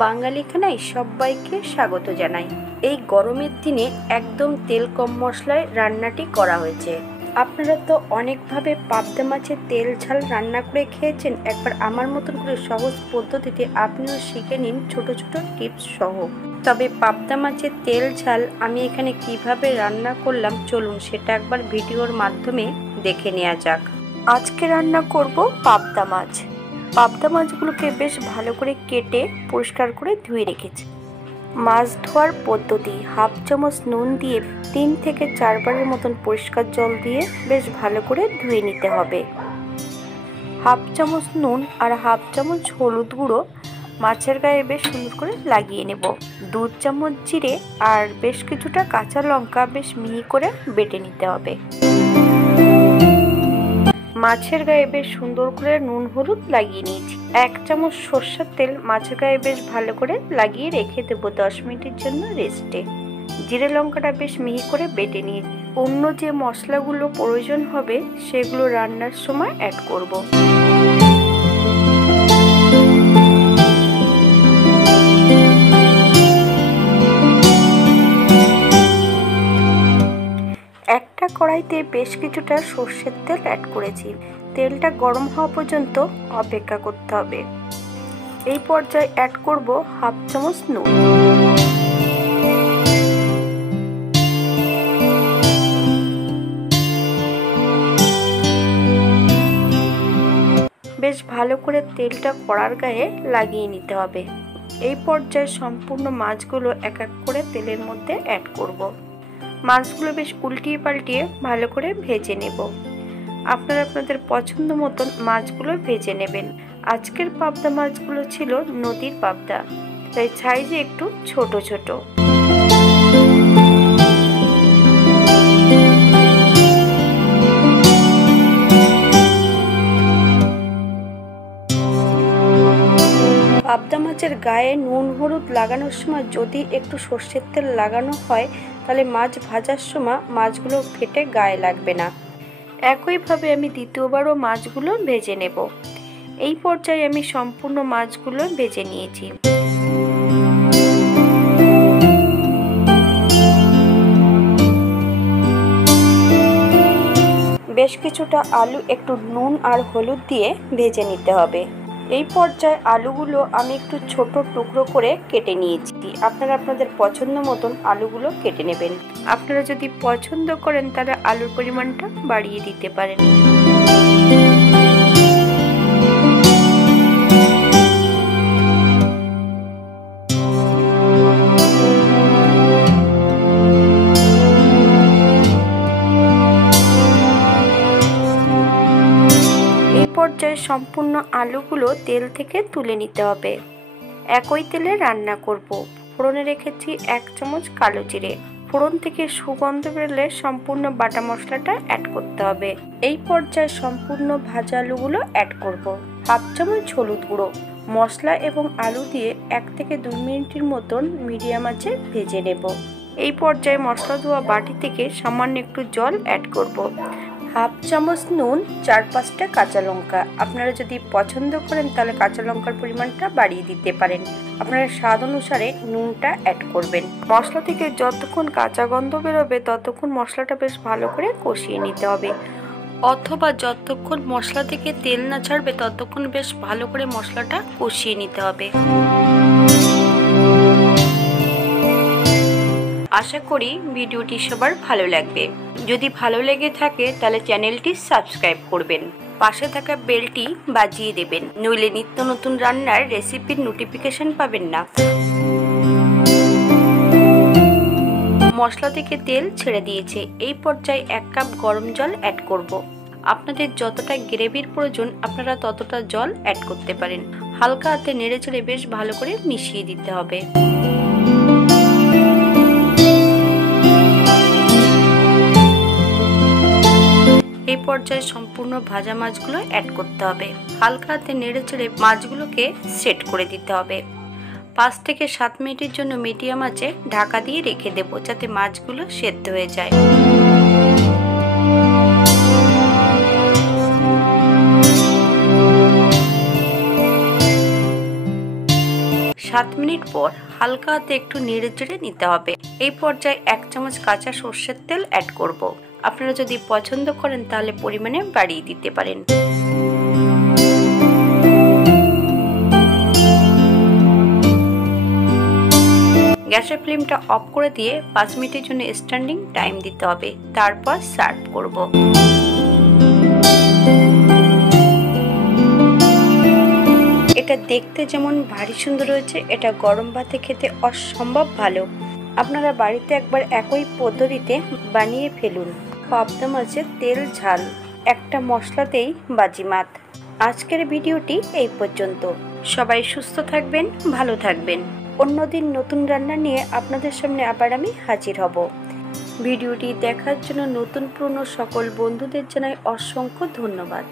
বাঙালি খানায় সবাইকে স্বাগত জানাই। এই গরমের দিনে একদম তেল কম মশলায় রান্নাটি করা হয়েছে। আপনারা তো অনেকভাবে পাবদা মাছের তেল ঝাল রান্না করে খেয়েছেন। একবার আমার মতন করে সহজ পদ্ধতিতে আপনিও শিখে নিন ছোট ছোট টিপস সহ। তবে পাবদা মাছের তেল ঝাল আমি এখানে কিভাবে রান্না করলাম চলুন সেটা একবার ভিডিওর মাধ্যমে দেখে নেওয়া যাক। আজকে রান্না করব পাবদা মাছ। পাবদা মাছগুলোকে বেশ ভালো করে কেটে পরিষ্কার করে ধুয়ে রেখেছি। মাছ ধোয়ার পদ্ধতি: হাফ চামচ নুন দিয়ে 3 থেকে 4 বারের মতন পরিষ্কার জল দিয়ে বেশ ভালো করে ধুয়ে নিতে হবে। হাফ চামচ নুন আর হাফ চামচ হলুদ গুঁড়ো মাছের গায়ে বেশ সুন্দর করে লাগিয়ে নেব। 2 চামচ জিরে আর বেশ কিছুটা কাঁচা লঙ্কা বেশ মিহি করে বেটে নিতে হবে। মাছের গায়ে বেশ সুন্দর করে নুন হলুদ লাগিয়ে নিয়েছি। 1 চামচ সরষের তেল মাছের গায়ে বেশ ভালো করে লাগিয়ে রেখে দেবো 10 মিনিটের জন্য রেস্টে। জিরে লঙ্কাটা বেশ মিহি করে বেটে নিয়েছি। অন্য যে মশলাগুলো প্রয়োজন হবে সেগুলো রান্নার সময় অ্যাড করব। একটা কড়াইতে বেশ কিছুটা সর্ষের তেল অ্যাড করেছি। তেলটা গরম হওয়া পর্যন্ত অপেক্ষা করতে হবে। এই পর্যায়ে অ্যাড করব হাফ চামচ নুন। বেশ ভালো করে তেলটা কড়ার গায়ে লাগিয়ে নিতে হবে। এই পর্যায়ে সম্পূর্ণ মাছগুলো এক এক করে তেলের মধ্যে অ্যাড করব। মাছগুলো বেশ উল্টিয়ে পাল্টিয়ে ভালো করে ভেজে নেব। আপনারা আপনাদের পছন্দ মতন মাছগুলো ভেজে নেবেন। আজকের পাবদা মাছগুলো ছিল নদীর পাবদা, তাই সাইজে একটু ছোট ছোট। পাবদা মাছের গায়ে নুন হলুদ লাগানোর সময় যদি একটু সর্ষের তেল লাগানো হয় তাহলে মাছ ভাজার সময় মাছগুলো ফেটে গায়ে লাগবে না। একইভাবে আমি দ্বিতীয়বারও মাছগুলো ভেজে নেব। এই পর্যায়ে আমি সম্পূর্ণ মাছগুলো ভেজে নিয়েছি। বেশ কিছুটা আলু একটু নুন আর হলুদ দিয়ে ভেজে নিতে হবে। এই পর্যায়ে আলুগুলো আমি একটু ছোট টুকরো করে কেটে নিয়েছি। আপনারা আপনাদের পছন্দ মতন আলুগুলো কেটে নেবেন। আপনারা যদি পছন্দ করেন তাহলে আলুর পরিমাণটা বাড়িয়ে দিতে পারেন। পর্যায়ে সম্পূর্ণ আলুগুলো তেল থেকে তুলে নিতে হবে। একই তেলে রান্না করব। ফোড়নে রেখেছি 1 চামচ কালো জিরে। ফোড়ন থেকে সুগন্ধ বেরোলে সম্পূর্ণ বাটা মশলাটা অ্যাড করতে হবে। এই পর্যায়ে সম্পূর্ণ ভাজা আলুগুলো অ্যাড করব। হাফ চামচ হলুদ গুঁড়ো। মশলা এবং আলু দিয়ে 1 থেকে 2 মিনিটের মতন মিডিয়াম আঁচে ভেজে নেব। এই পর্যায়ে মশলা ধোয়া বাটি থেকে সামান্য একটু জল অ্যাড করব। হাফ চামচ নুন, 4-5টা কাঁচা লঙ্কা। আপনারা যদি পছন্দ করেন তাহলে কাঁচা লঙ্কার পরিমাণটা বাড়িয়ে দিতে পারেন। আপনারা স্বাদ অনুসারে নুনটা অ্যাড করবেন। মশলা থেকে যতক্ষণ কাঁচা গন্ধ বেরোবে ততক্ষণ মশলাটা বেশ ভালো করে কষিয়ে নিতে হবে, অথবা যতক্ষণ মশলা থেকে তেল না ছাড়বে ততক্ষণ বেশ ভালো করে মশলাটা কষিয়ে নিতে হবে। আশা করি ভিডিওটি সবার ভালো লাগবে। যদি ভালো লেগে থাকে তাহলে চ্যানেলটি সাবস্ক্রাইব করবেন, পাশে থাকা বেলটি বাজিয়ে দেবেন, নইলে নিত্য নতুন রান্নার রেসিপির নোটিফিকেশন পাবেন না। মশলা থেকে তেল ছেড়ে দিয়েছে। এই পর্যায়ে 1 কাপ গরম জল অ্যাড করব। আপনাদের যতটা গ্রেভির প্রয়োজন আপনারা ততটা জল অ্যাড করতে পারেন। হালকা হাতে নেড়ে চেড়ে বেশ ভালো করে মিশিয়ে দিতে হবে। এই পর্যায়ে সম্পূর্ণ ভাজা মাছগুলো অ্যাড করতে হবে। হালকা হাতে নেড়ে চেড়ে মাছগুলোকে সেট করে দিতে হবে। 5 থেকে 7 মিনিটের জন্য মিডিয়াম আঁচে ঢাকা দিয়ে রেখে দেব যাতে মাছগুলো সেদ্ধ হয়ে যায়। 7 মিনিট পর হালকা হাতে একটু নেড়ে চেড়ে নিতে হবে। এই পর্যায়ে 1 চামচ কাঁচা সর্ষের তেল অ্যাড করব। আপনারা যদি পছন্দ করেন তাহলে পরিমাণে বাড়িয়ে দিতে পারেন। গ্যাসের ফ্লেমটা অফ করে দিয়ে 5 মিনিটের জন্য স্ট্যান্ডিং টাইম দিতে হবে। তারপর সার্ভ করব। এটা দেখতে যেমন ভারী সুন্দর হয়েছে, এটা গরম ভাতে খেতে অসম্ভব ভালো। আপনারা বাড়িতে একবার একই পদ্ধতিতে বানিয়ে ফেলুন। পাবদা মাছের তেল ঝাল একটা মশলাতেই বাজিমাত। আজকের ভিডিওটি এই পর্যন্ত। সবাই সুস্থ থাকবেন, ভালো থাকবেন। অন্যদিন নতুন রান্না নিয়ে আপনাদের সামনে আবার আমি হাজির হব। ভিডিওটি দেখার জন্য নতুন পুরনো সকল বন্ধুদের জানাই অসংখ্য ধন্যবাদ।